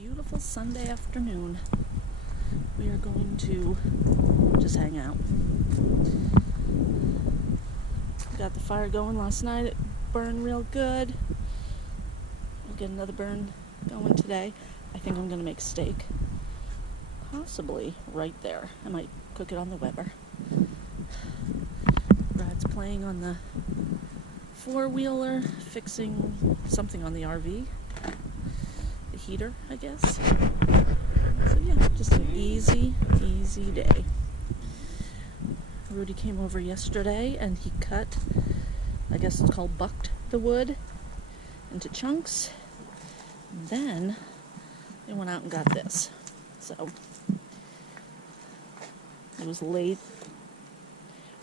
beautiful Sunday afternoon. We are going to just hang out. Got the fire going last night. It burned real good. We'll get another burn going today. I think I'm going to make steak. Possibly right there. I might cook it on the Weber. Brad's playing on the four-wheeler, fixing something on the RV. The heater, I guess. So yeah, just an easy day. Rudy came over yesterday and he cut, I guess it's called bucked the wood into chunks. And then they went out and got this. So it was late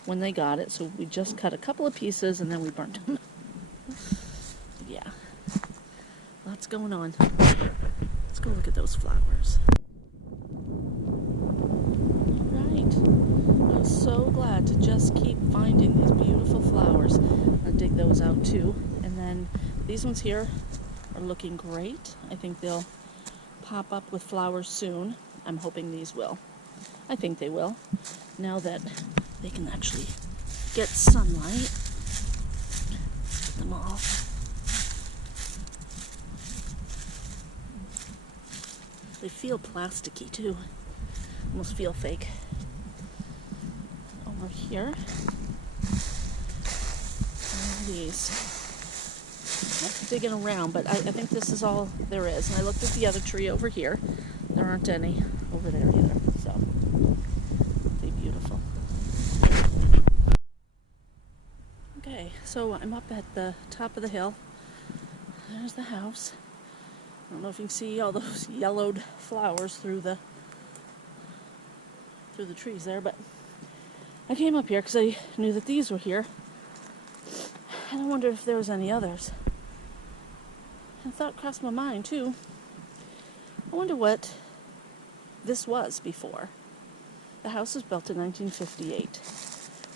when they got it, so we just cut a couple of pieces and then we burnt them. Yeah, lots going on. Let's go look at those flowers. Alright, I'm so glad to just keep finding these beautiful flowers. I'll dig those out too. And then these ones here are looking great. I think they'll pop up with flowers soon. I'm hoping these will. I think they will, now that they can actually get sunlight. Get them all. They feel plasticky too. Almost feel fake. Over here. These. I'm digging around, but I think this is all there is. And I looked at the other tree over here. There aren't any over there either. So, they're beautiful. Okay, so I'm up at the top of the hill. There's the house. I don't know if you can see all those yellowed flowers through the trees there, but I came up here because I knew that these were here. And I wondered if there was any others. And a thought crossed my mind too. I wonder what this was before. The house was built in 1958.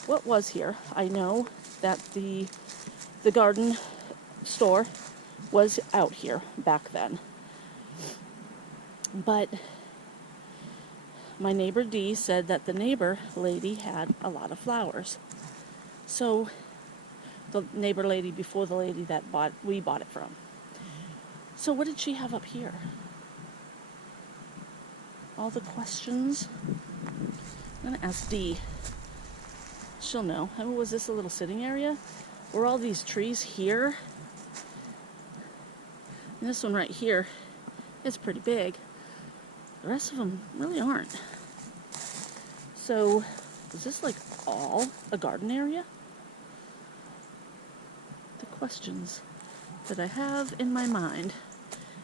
What was here? I know that the garden store was out here back then. But my neighbor Dee said that the neighbor lady had a lot of flowers. So the neighbor lady before the lady that we bought it from. So what did she have up here? All the questions. I'm gonna ask Dee. She'll know. I mean, was this a little sitting area? Were all these trees here? And this one right here is pretty big. The rest of them really aren't. So, is this like all a garden area? The questions that I have in my mind.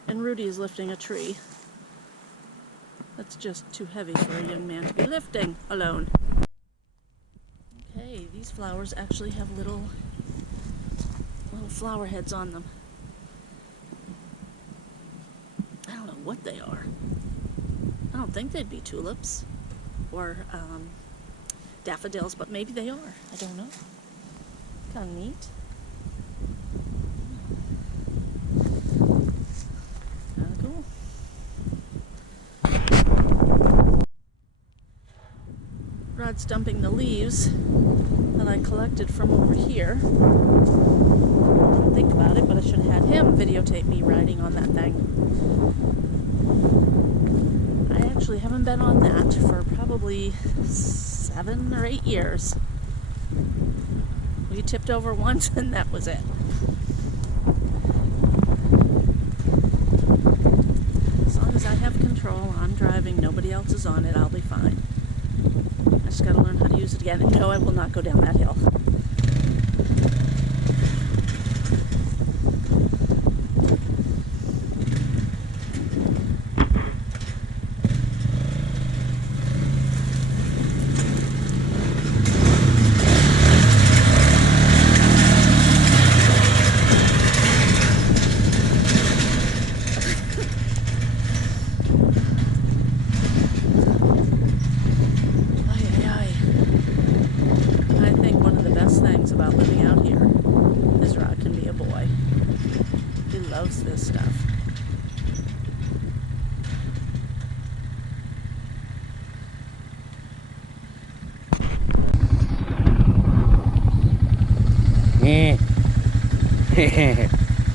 And Rudy is lifting a tree. That's just too heavy for a young man to be lifting alone. Okay, these flowers actually have little flower heads on them. I don't know what they are. I don't think they'd be tulips or daffodils, but maybe they are. I don't know. Kind of neat. Kind of cool. Rod's dumping the leaves that I collected from over here. Didn't think about it, but I should have had him videotape me riding on that thing. I actually haven't been on that for probably 7 or 8 years. We tipped over once and that was it. As long as I have control, I'm driving, nobody else is on it, I'll be fine. I just gotta learn how to use it again. And no, I will not go down that hill.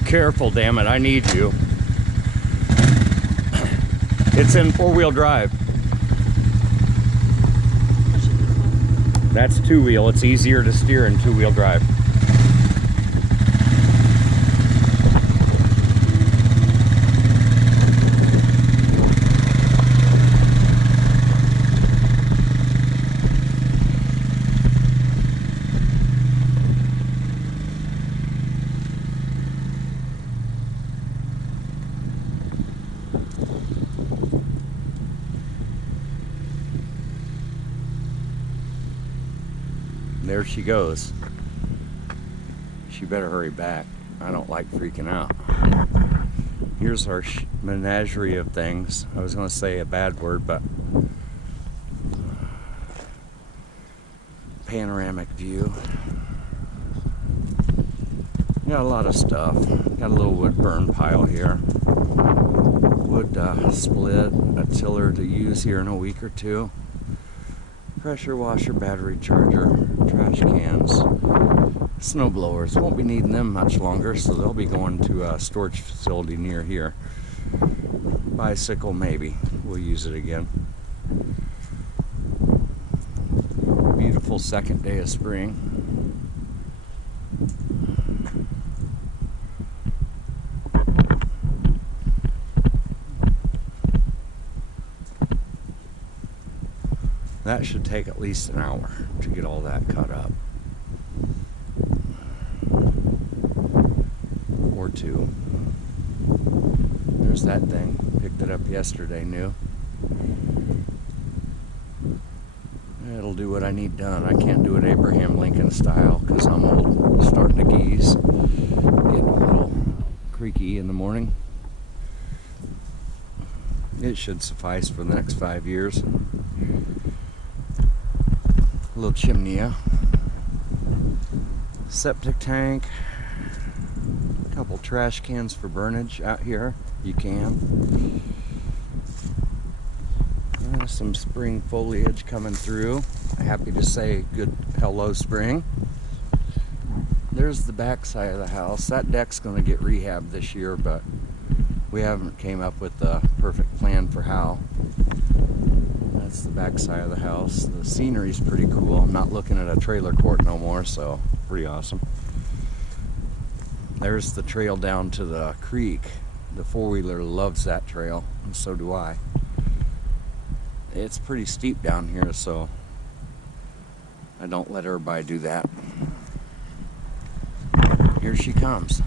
Careful, damn it, I need you. It's in four-wheel drive. That's two-wheel. It's easier to steer in two-wheel drive. There she goes. She better hurry back. I don't like freaking out. Here's our menagerie of things. I was going to say a bad word, but panoramic view. Got a lot of stuff. Got a little wood burn pile here. Wood split, a tiller to use here in a week or two. Pressure washer, battery charger, trash cans, snow blowers. Won't be needing them much longer, so they'll be going to a storage facility near here. Bicycle, maybe. We'll use it again. Beautiful second day of spring. That should take at least an hour to get all that cut up. Or two. There's that thing. Picked it up yesterday, new. It'll do what I need done. I can't do it Abraham Lincoln style because I'm old. Starting to geese. Getting a little creaky in the morning. It should suffice for the next 5 years. A little chimney, septic tank, a couple trash cans for burnage out here. You can. Some spring foliage coming through. Happy to say good hello spring. There's the back side of the house. That deck's going to get rehabbed this year, but we haven't came up with the perfect plan for how. That's the back side of the house. The scenery's pretty cool. I'm not looking at a trailer court no more, so pretty awesome. There's the trail down to the creek. The four-wheeler loves that trail, and so do I. It's pretty steep down here, so I don't let everybody do that. Here she comes.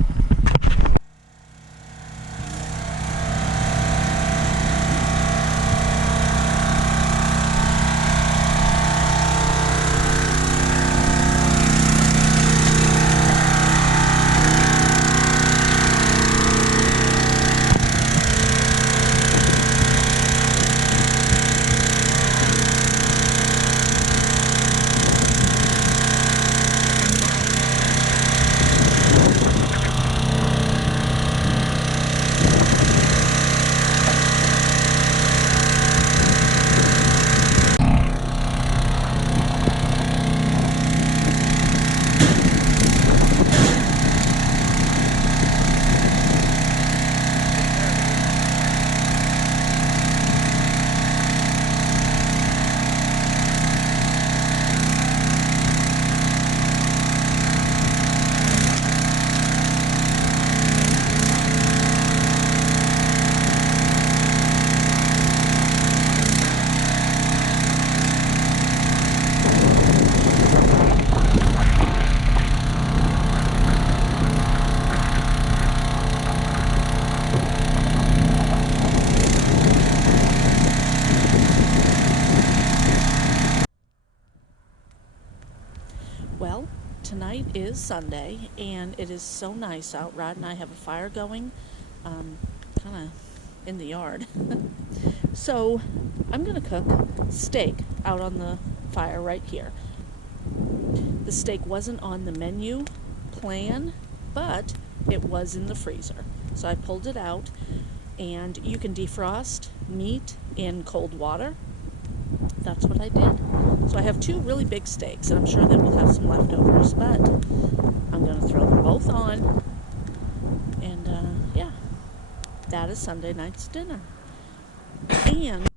Well, tonight is Sunday, and it is so nice out. Rod and I have a fire going, kind of in the yard. So I'm going to cook steak out on the fire right here. The steak wasn't on the menu plan, but it was in the freezer. So I pulled it out, and you can defrost meat in cold water. That's what I did. So I have two really big steaks, and I'm sure that we'll have some leftovers, but I'm going to going. And yeah, that is Sunday night's dinner. And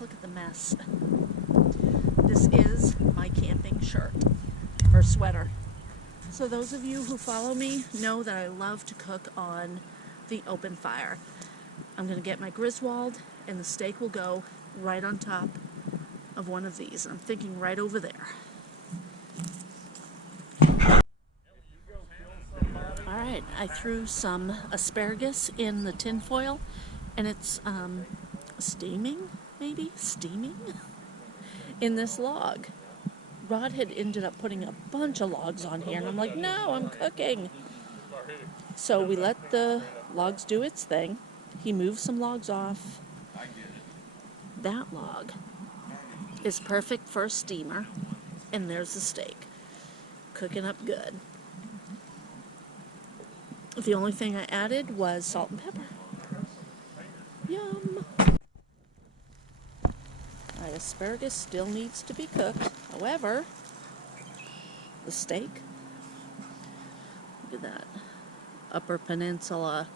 look at the mess. This is my camping shirt or sweater. So those of you who follow me know that I love to cook on the open fire. I'm going to get my Griswold, and the steak will go right on top of one of these. I'm thinking right over there. All right, I threw some asparagus in the tin foil, and it's steaming in this log. Rod had ended up putting a bunch of logs on here, and I'm like, no, I'm cooking. So we let the logs do its thing. He moved some logs off. That log is perfect for a steamer, and there's the steak, cooking up good. The only thing I added was salt and pepper. Yum! My asparagus still needs to be cooked. However, the steak, look at that, Upper Peninsula.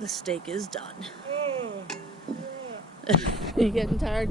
The steak is done. You getting tired?